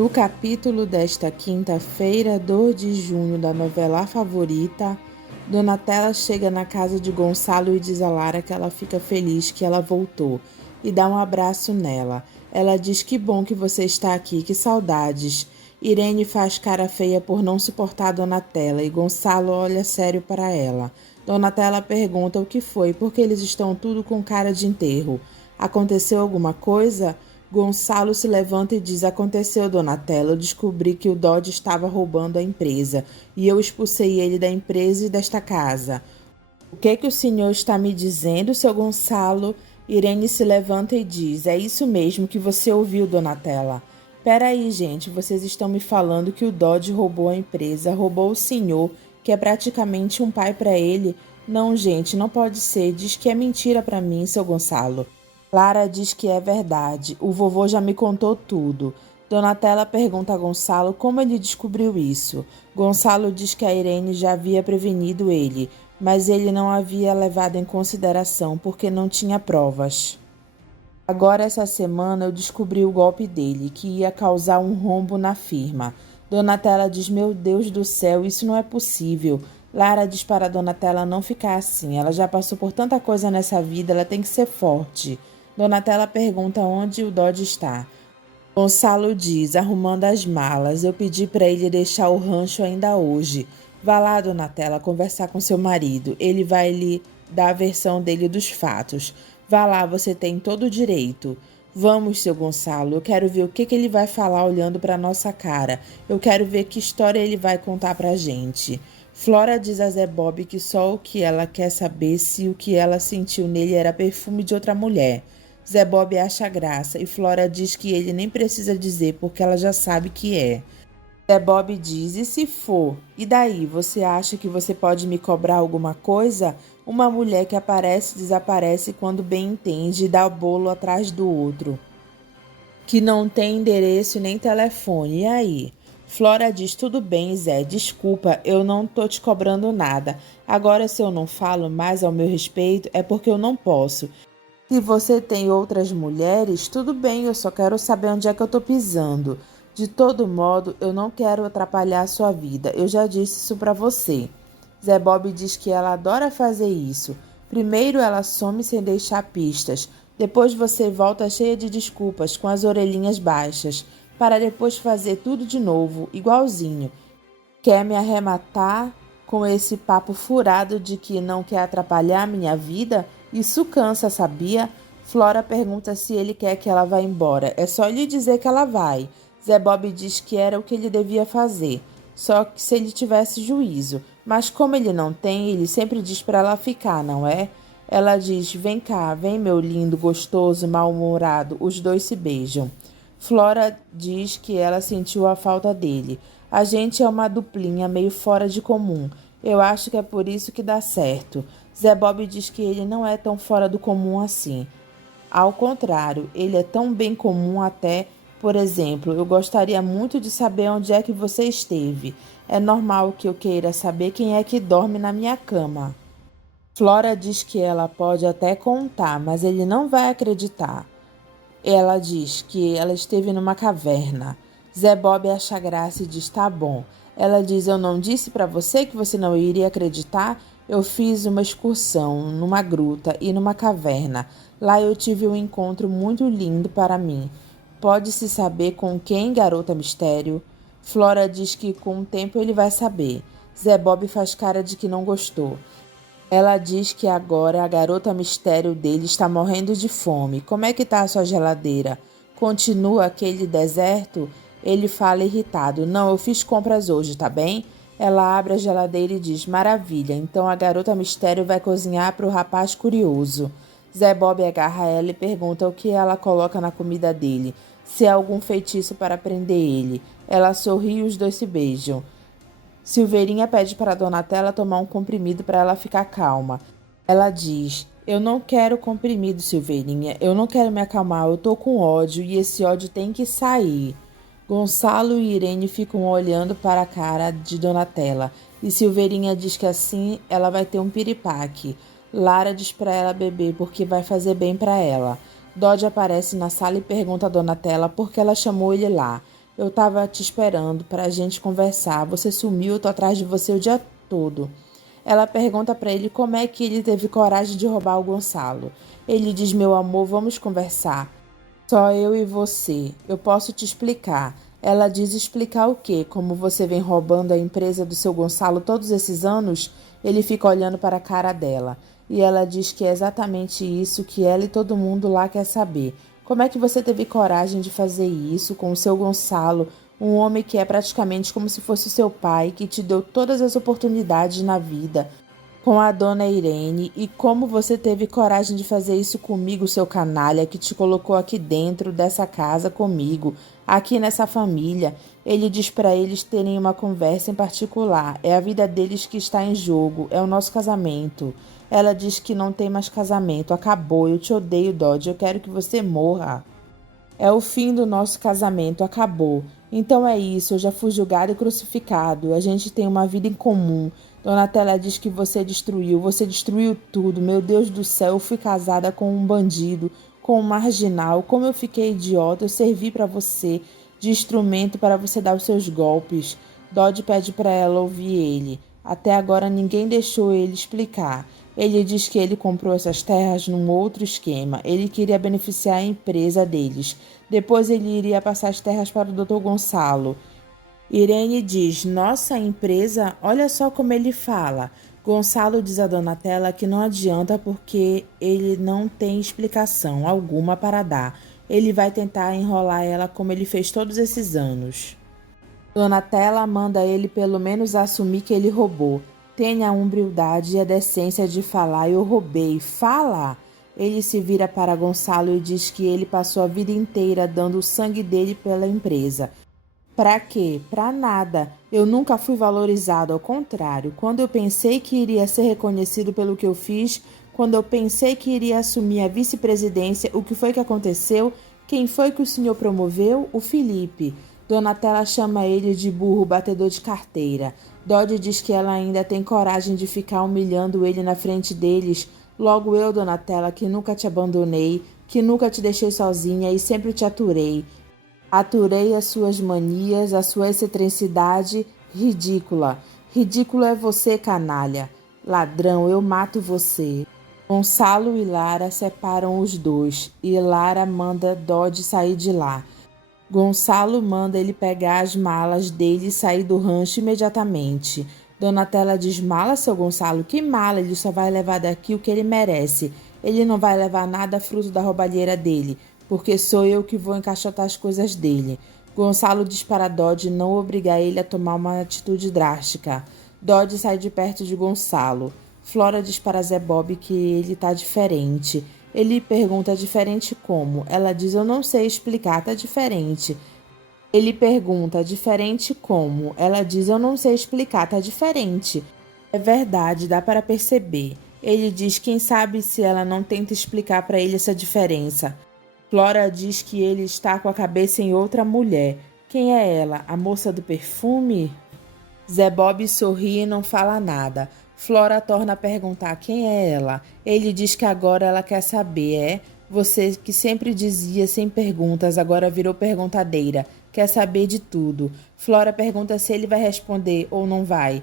No capítulo desta quinta-feira, 2 de junho, da novela A Favorita, Donatella chega na casa de Gonçalo e diz a Lara que ela fica feliz que ela voltou e dá um abraço nela. Ela diz: que bom que você está aqui, que saudades. Irene faz cara feia por não suportar Donatella e Gonçalo olha sério para ela. Donatella pergunta o que foi, porque eles estão tudo com cara de enterro. Aconteceu alguma coisa? Gonçalo se levanta e diz: aconteceu, Donatella, eu descobri que o Dodge estava roubando a empresa e eu expulsei ele da empresa e desta casa. O que o senhor está me dizendo, seu Gonçalo? Irene se levanta e diz: é isso mesmo que você ouviu, Donatella. Peraí, gente, vocês estão me falando que o Dodge roubou a empresa, roubou o senhor, que é praticamente um pai para ele? Não, gente, não pode ser, diz que é mentira para mim, seu Gonçalo. Lara diz que é verdade. O vovô já me contou tudo. Donatella pergunta a Gonçalo como ele descobriu isso. Gonçalo diz que a Irene já havia prevenido ele, mas ele não havia levado em consideração porque não tinha provas. Agora, essa semana, eu descobri o golpe dele, que ia causar um rombo na firma. Donatella diz: meu Deus do céu, isso não é possível. Lara diz para Donatella não ficar assim. Ela já passou por tanta coisa nessa vida, ela tem que ser forte. Donatella pergunta onde o Dodge está. Gonçalo diz: arrumando as malas. Eu pedi para ele deixar o rancho ainda hoje. Vá lá, Donatella, conversar com seu marido. Ele vai lhe dar a versão dele dos fatos. Vá lá, você tem todo o direito. Vamos, seu Gonçalo, eu quero ver o que ele vai falar olhando para nossa cara. Eu quero ver que história ele vai contar pra gente. Flora diz a Zé Bob que só o que ela quer saber se o que ela sentiu nele era perfume de outra mulher. Zé Bob acha graça e Flora diz que ele nem precisa dizer porque ela já sabe que é. Zé Bob diz: e se for? E daí, você acha que você pode me cobrar alguma coisa? Uma mulher que aparece e desaparece quando bem entende e dá o bolo atrás do outro. Que não tem endereço nem telefone. E aí? Flora diz: tudo bem, Zé, desculpa, eu não tô te cobrando nada. Agora, se eu não falo mais ao meu respeito, é porque eu não posso. Se você tem outras mulheres, tudo bem, eu só quero saber onde é que eu tô pisando. De todo modo, eu não quero atrapalhar a sua vida. Eu já disse isso pra você. Zé Bob diz que ela adora fazer isso. Primeiro ela some sem deixar pistas. Depois você volta cheia de desculpas, com as orelhinhas baixas, para depois fazer tudo de novo, igualzinho. Quer me arrematar com esse papo furado de que não quer atrapalhar minha vida? Isso cansa, sabia? Flora pergunta se ele quer que ela vá embora. É só lhe dizer que ela vai. Zé Bob diz que era o que ele devia fazer, só que se ele tivesse juízo. Mas como ele não tem, ele sempre diz para ela ficar, não é? Ela diz: vem cá, vem meu lindo, gostoso, mal-humorado. Os dois se beijam. Flora diz que ela sentiu a falta dele. A gente é uma duplinha meio fora de comum. Eu acho que é por isso que dá certo. Zé Bob diz que ele não é tão fora do comum assim. Ao contrário, ele é tão bem comum até. Por exemplo, eu gostaria muito de saber onde é que você esteve. É normal que eu queira saber quem é que dorme na minha cama. Flora diz que ela pode até contar, mas ele não vai acreditar. Ela diz que ela esteve numa caverna. Zé Bob acha graça e diz: tá bom. Ela diz: eu não disse para você que você não iria acreditar? Eu fiz uma excursão numa gruta e numa caverna. Lá eu tive um encontro muito lindo para mim. Pode-se saber com quem, garota mistério? Flora diz que com o tempo ele vai saber. Zé Bob faz cara de que não gostou. Ela diz que agora a garota mistério dele está morrendo de fome. Como é que tá a sua geladeira? Continua aquele deserto? Ele fala irritado. Não, eu fiz compras hoje, tá bem? Ela abre a geladeira e diz: maravilha, então a garota mistério vai cozinhar para o rapaz curioso. Zé Bob agarra ela e pergunta o que ela coloca na comida dele. Se é algum feitiço para prender ele. Ela sorri e os dois se beijam. Silveirinha pede para Donatella tomar um comprimido para ela ficar calma. Ela diz: eu não quero comprimido, Silveirinha. Eu não quero me acalmar. Eu tô com ódio e esse ódio tem que sair. Gonçalo e Irene ficam olhando para a cara de Donatella e Silveirinha diz que assim ela vai ter um piripaque. Lara diz para ela beber porque vai fazer bem para ela. Dodge aparece na sala e pergunta a Donatella por que ela chamou ele lá. Eu tava te esperando pra gente conversar. Você sumiu, eu tô atrás de você o dia todo. Ela pergunta pra ele como é que ele teve coragem de roubar o Gonçalo. Ele diz: meu amor, vamos conversar. Só eu e você. Eu posso te explicar. Ela diz: explicar o quê? Como você vem roubando a empresa do seu Gonçalo todos esses anos? Ele fica olhando para a cara dela. E ela diz que é exatamente isso que ela e todo mundo lá quer saber. Como é que você teve coragem de fazer isso com o seu Gonçalo, um homem que é praticamente como se fosse o seu pai, que te deu todas as oportunidades na vida, com a dona Irene, e como você teve coragem de fazer isso comigo, seu canalha, que te colocou aqui dentro dessa casa comigo, aqui nessa família. Ele diz para eles terem uma conversa em particular. É a vida deles que está em jogo, é o nosso casamento. Ela diz que não tem mais casamento, acabou. Eu te odeio, Dodge, eu quero que você morra. É o fim do nosso casamento, acabou. Então é isso, eu já fui julgado e crucificado. A gente tem uma vida em comum. Donatella diz que você destruiu tudo. Meu Deus do céu, eu fui casada com um bandido, com um marginal. Como eu fiquei idiota, eu servi para você de instrumento para você dar os seus golpes. Dodge pede para ela ouvir ele. Até agora ninguém deixou ele explicar. Ele diz que ele comprou essas terras num outro esquema. Ele queria beneficiar a empresa deles. Depois ele iria passar as terras para o Dr. Gonçalo. Irene diz: nossa empresa, olha só como ele fala. Gonçalo diz a Donatella que não adianta porque ele não tem explicação alguma para dar. Ele vai tentar enrolar ela como ele fez todos esses anos. Donatella manda ele pelo menos assumir que ele roubou. Tenha a humildade e a decência de falar: eu roubei. Fala! Ele se vira para Gonçalo e diz que ele passou a vida inteira dando o sangue dele pela empresa. Pra quê? Pra nada. Eu nunca fui valorizado, ao contrário. Quando eu pensei que iria ser reconhecido pelo que eu fiz, quando eu pensei que iria assumir a vice-presidência, o que foi que aconteceu? Quem foi que o senhor promoveu? O Felipe. Donatella chama ele de burro batedor de carteira. Dodge diz que ela ainda tem coragem de ficar humilhando ele na frente deles. Logo eu, Donatella, que nunca te abandonei, que nunca te deixei sozinha e sempre te aturei. Aturei as suas manias, a sua excentricidade ridícula. Ridículo é você, canalha. Ladrão, eu mato você. Gonçalo e Lara separam os dois e Lara manda Dodge sair de lá. Gonçalo manda ele pegar as malas dele e sair do rancho imediatamente. Donatella diz: mala, seu Gonçalo? Que mala? Ele só vai levar daqui o que ele merece. Ele não vai levar nada fruto da roubalheira dele, porque sou eu que vou encaixotar as coisas dele. Gonçalo diz para Dodge não obrigar ele a tomar uma atitude drástica. Dodge sai de perto de Gonçalo. Flora diz para Zé Bob que ele tá diferente. Ele pergunta: diferente como? Ela diz: eu não sei explicar, tá diferente. Ele pergunta: diferente como? Ela diz: eu não sei explicar, tá diferente. É verdade, dá para perceber. Ele diz: quem sabe se ela não tenta explicar para ele essa diferença. Flora diz que ele está com a cabeça em outra mulher. Quem é ela? A moça do perfume? Zé Bob sorri e não fala nada. Flora torna a perguntar quem é ela. Ele diz que agora ela quer saber. É? Você que sempre dizia sem perguntas, agora virou perguntadeira. Quer saber de tudo. Flora pergunta se ele vai responder ou não vai.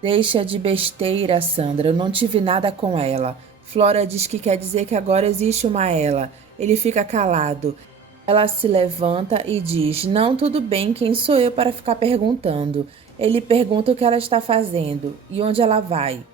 Deixa de besteira, Sandra. Eu não tive nada com ela. Flora diz que quer dizer que agora existe uma ela. Ele fica calado. Ela se levanta e diz: não, tudo bem, quem sou eu para ficar perguntando? Ele pergunta o que ela está fazendo e onde ela vai.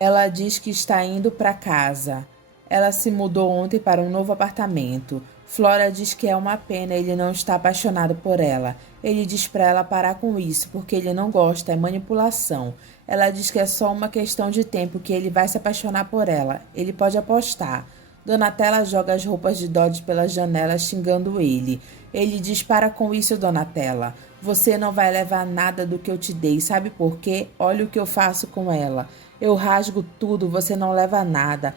Ela diz que está indo para casa. Ela se mudou ontem para um novo apartamento. Flora diz que é uma pena ele não estar apaixonado por ela. Ele diz para ela parar com isso, porque ele não gosta, é manipulação. Ela diz que é só uma questão de tempo que ele vai se apaixonar por ela. Ele pode apostar. Donatella joga as roupas de Dodge pela janela, xingando ele. Ele diz: para com isso, Donatella. Você não vai levar nada do que eu te dei. Sabe por quê? Olha o que eu faço com ela. Eu rasgo tudo, você não leva nada.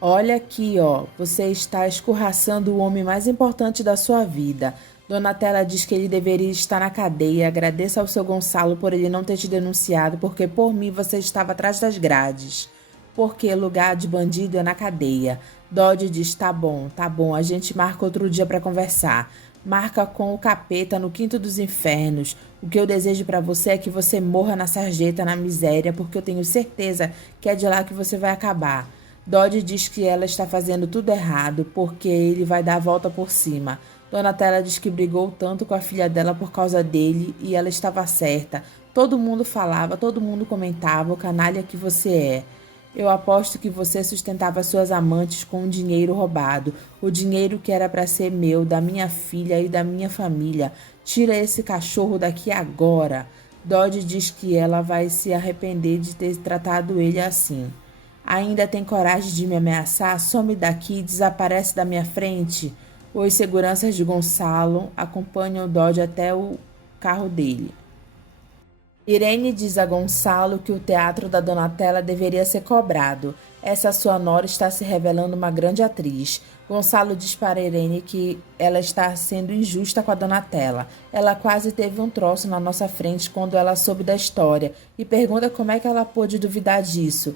Olha aqui, ó. Você está escorraçando o homem mais importante da sua vida. Donatella diz que ele deveria estar na cadeia. Agradeça ao seu Gonçalo por ele não ter te denunciado, porque por mim você estava atrás das grades. Porque lugar de bandido é na cadeia. Dodge diz: tá bom, a gente marca outro dia para conversar. marca com o capeta no quinto dos infernos. O que eu desejo para você é que você morra na sarjeta, na miséria, porque eu tenho certeza que é de lá que você vai acabar. Dodge diz que ela está fazendo tudo errado, porque ele vai dar a volta por cima. Donatella diz que brigou tanto com a filha dela por causa dele e ela estava certa. Todo mundo falava, todo mundo comentava o canalha que você é. Eu aposto que você sustentava suas amantes com o dinheiro roubado, o dinheiro que era para ser meu, da minha filha e da minha família. Tira esse cachorro daqui agora. Dodge diz que ela vai se arrepender de ter tratado ele assim. Ainda tem coragem de me ameaçar? Some daqui e desaparece da minha frente. Os seguranças de Gonçalo acompanham o Dodge até o carro dele. Irene diz a Gonçalo que o teatro da Donatella deveria ser cobrado. Essa sua nora está se revelando uma grande atriz. Gonçalo diz para Irene que ela está sendo injusta com a Donatella. Ela quase teve um troço na nossa frente quando ela soube da história e pergunta como é que ela pôde duvidar disso.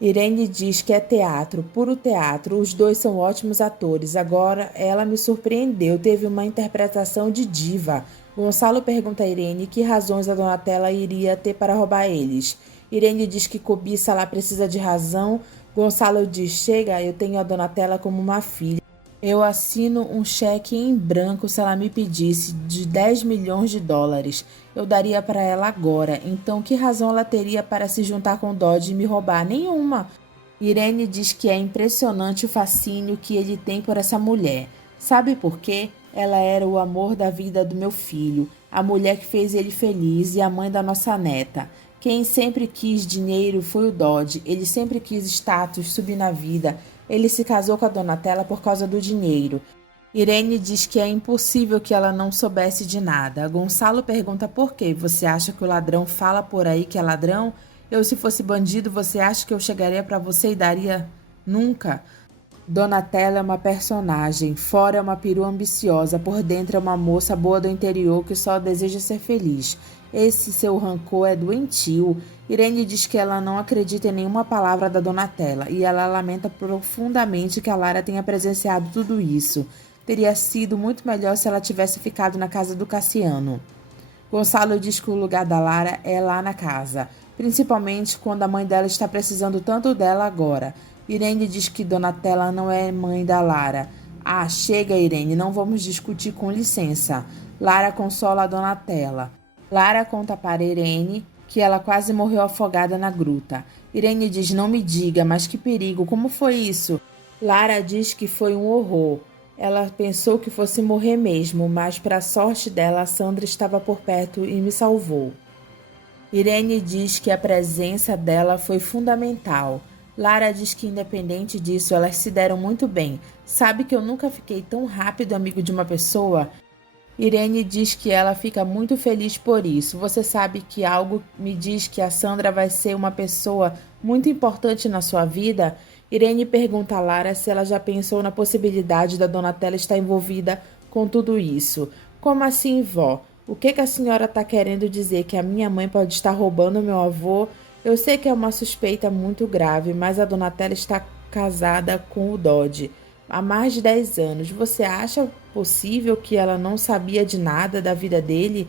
Irene diz que é teatro, puro teatro. Os dois são ótimos atores. Agora ela me surpreendeu, teve uma interpretação de diva. Gonçalo pergunta a Irene que razões a Donatella iria ter para roubar eles. Irene diz que cobiça lá precisa de razão. Gonçalo diz: chega, eu tenho a Donatella como uma filha. Eu assino um cheque em branco se ela me pedisse de 10 milhões de dólares. Eu daria para ela agora. Então, que razão ela teria para se juntar com Dodge e me roubar? Nenhuma. Irene diz que é impressionante o fascínio que ele tem por essa mulher. Sabe por quê? Ela era o amor da vida do meu filho, a mulher que fez ele feliz e a mãe da nossa neta. Quem sempre quis dinheiro foi o Dodge. Ele sempre quis status, subir na vida. Ele se casou com a Donatella por causa do dinheiro. Irene diz que é impossível que ela não soubesse de nada. Gonçalo pergunta por quê. Você acha que o ladrão fala por aí que é ladrão? Eu, se fosse bandido, você acha que eu chegaria para você e daria? Nunca. Donatella é uma personagem. Fora é uma perua ambiciosa. Por dentro é uma moça boa do interior que só deseja ser feliz. Esse seu rancor é doentio. Irene diz que ela não acredita em nenhuma palavra da Donatella e ela lamenta profundamente que a Lara tenha presenciado tudo isso. Teria sido muito melhor se ela tivesse ficado na casa do Cassiano. Gonçalo diz que o lugar da Lara é lá na casa, principalmente quando a mãe dela está precisando tanto dela agora. Irene diz que Donatella não é mãe da Lara. Ah, chega, Irene, não vamos discutir, com licença. Lara consola a Donatella. Lara conta para Irene que ela quase morreu afogada na gruta. Irene diz: não me diga, mas que perigo, como foi isso? Lara diz que foi um horror. Ela pensou que fosse morrer mesmo, mas para a sorte dela, a Sandra estava por perto e me salvou. Irene diz que a presença dela foi fundamental. Lara diz que, independente disso, elas se deram muito bem. Sabe que eu nunca fiquei tão rápido amigo de uma pessoa? Irene diz que ela fica muito feliz por isso. Você sabe que algo me diz que a Sandra vai ser uma pessoa muito importante na sua vida? Irene pergunta a Lara se ela já pensou na possibilidade da Donatella estar envolvida com tudo isso. Como assim, vó? O que a senhora está querendo dizer? Que a minha mãe pode estar roubando meu avô? Eu sei que é uma suspeita muito grave, mas a Donatella está casada com o Dodge há mais de 10 anos. Você acha possível que ela não sabia de nada da vida dele?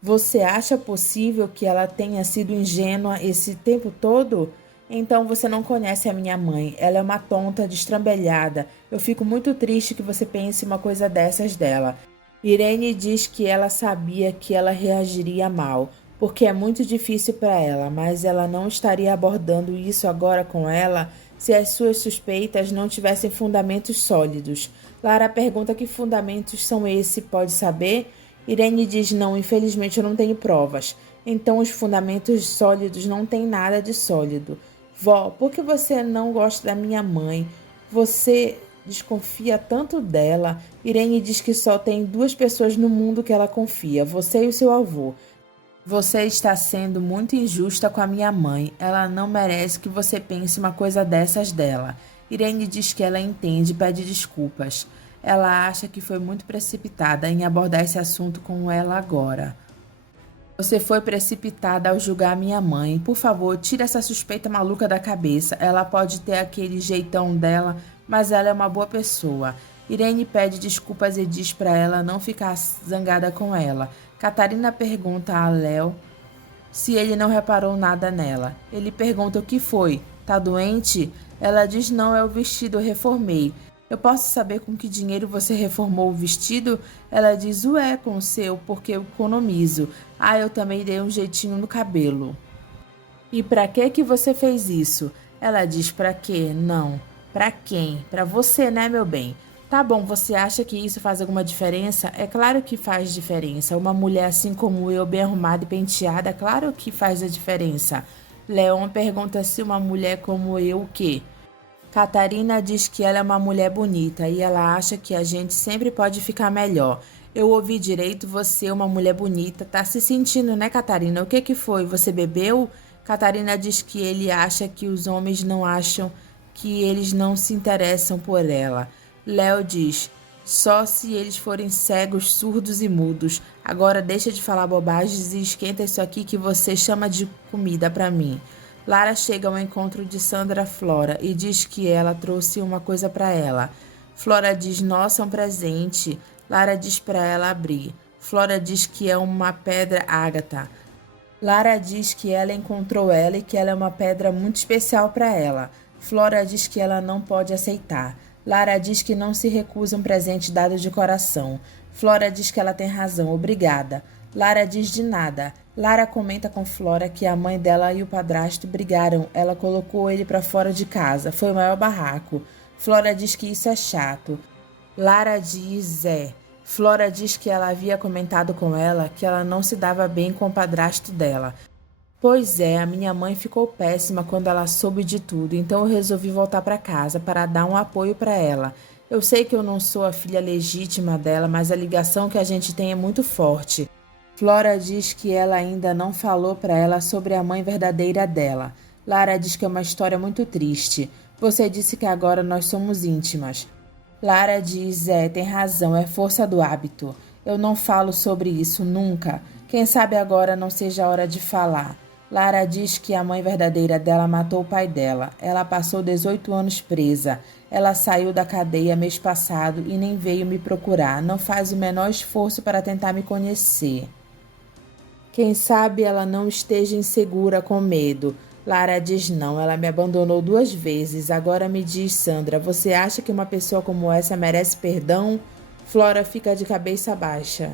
Você acha possível que ela tenha sido ingênua esse tempo todo? Então você não conhece a minha mãe. Ela é uma tonta destrambelhada. Eu fico muito triste que você pense uma coisa dessas dela. Irene diz que ela sabia que ela reagiria mal, porque é muito difícil para ela, mas ela não estaria abordando isso agora com ela se as suas suspeitas não tivessem fundamentos sólidos. Lara pergunta que fundamentos são esses, pode saber? Irene diz: não, infelizmente eu não tenho provas. Então os fundamentos sólidos não têm nada de sólido. Vó, por que você não gosta da minha mãe? Você desconfia tanto dela. Irene diz que só tem 2 pessoas no mundo que ela confia, você e o seu avô. Você está sendo muito injusta com a minha mãe. Ela não merece que você pense uma coisa dessas dela. Irene diz que ela entende e pede desculpas. Ela acha que foi muito precipitada em abordar esse assunto com ela agora. Você foi precipitada ao julgar minha mãe. Por favor, tire essa suspeita maluca da cabeça. Ela pode ter aquele jeitão dela, mas ela é uma boa pessoa. Irene pede desculpas e diz para ela não ficar zangada com ela. Catarina pergunta a Léo se ele não reparou nada nela. Ele pergunta o que foi. Tá doente? Ela diz não, é o vestido, eu reformei. Eu posso saber com que dinheiro você reformou o vestido? Ela diz, ué, com o seu, porque eu economizo. Ah, eu também dei um jeitinho no cabelo. E pra que você fez isso? Ela diz pra quê? Não. Pra quem? Pra você, né, meu bem? Tá bom, você acha que isso faz alguma diferença? É claro que faz diferença. Uma mulher assim como eu, bem arrumada e penteada, claro que faz a diferença. Leon pergunta se uma mulher como eu o quê? Catarina diz que ela é uma mulher bonita e ela acha que a gente sempre pode ficar melhor. Eu ouvi direito, você é uma mulher bonita. Tá se sentindo, né, Catarina? O que foi? Você bebeu? Catarina diz que ele acha que os homens não acham que eles não se interessam por ela. Léo diz, só se eles forem cegos, surdos e mudos. Agora deixa de falar bobagens e esquenta isso aqui que você chama de comida pra mim. Lara chega ao encontro de Sandra Flora e diz que ela trouxe uma coisa para ela. Flora diz, nossa, um presente. Lara diz para ela abrir. Flora diz que é uma pedra ágata. Lara diz que ela encontrou ela e que ela é uma pedra muito especial para ela. Flora diz que ela não pode aceitar. Lara diz que não se recusa um presente dado de coração. Flora diz que ela tem razão, obrigada. Lara diz de nada. Lara comenta com Flora que a mãe dela e o padrasto brigaram. Ela colocou ele para fora de casa. Foi o maior barraco. Flora diz que isso é chato. Lara diz Flora diz que ela havia comentado com ela que ela não se dava bem com o padrasto dela. Pois é, a minha mãe ficou péssima quando ela soube de tudo, então eu resolvi voltar para casa para dar um apoio para ela. Eu sei que eu não sou a filha legítima dela, mas a ligação que a gente tem é muito forte. Flora diz que ela ainda não falou para ela sobre a mãe verdadeira dela. Lara diz que é uma história muito triste. Você disse que agora nós somos íntimas. Lara diz, tem razão, é força do hábito. Eu não falo sobre isso nunca. Quem sabe agora não seja a hora de falar. Lara diz que a mãe verdadeira dela matou o pai dela. Ela passou 18 anos presa. Ela saiu da cadeia mês passado e nem veio me procurar. Não faz o menor esforço para tentar me conhecer. Quem sabe ela não esteja insegura com medo. Lara diz não, ela me abandonou 2 vezes. Agora me diz, Sandra, você acha que uma pessoa como essa merece perdão? Flora fica de cabeça baixa.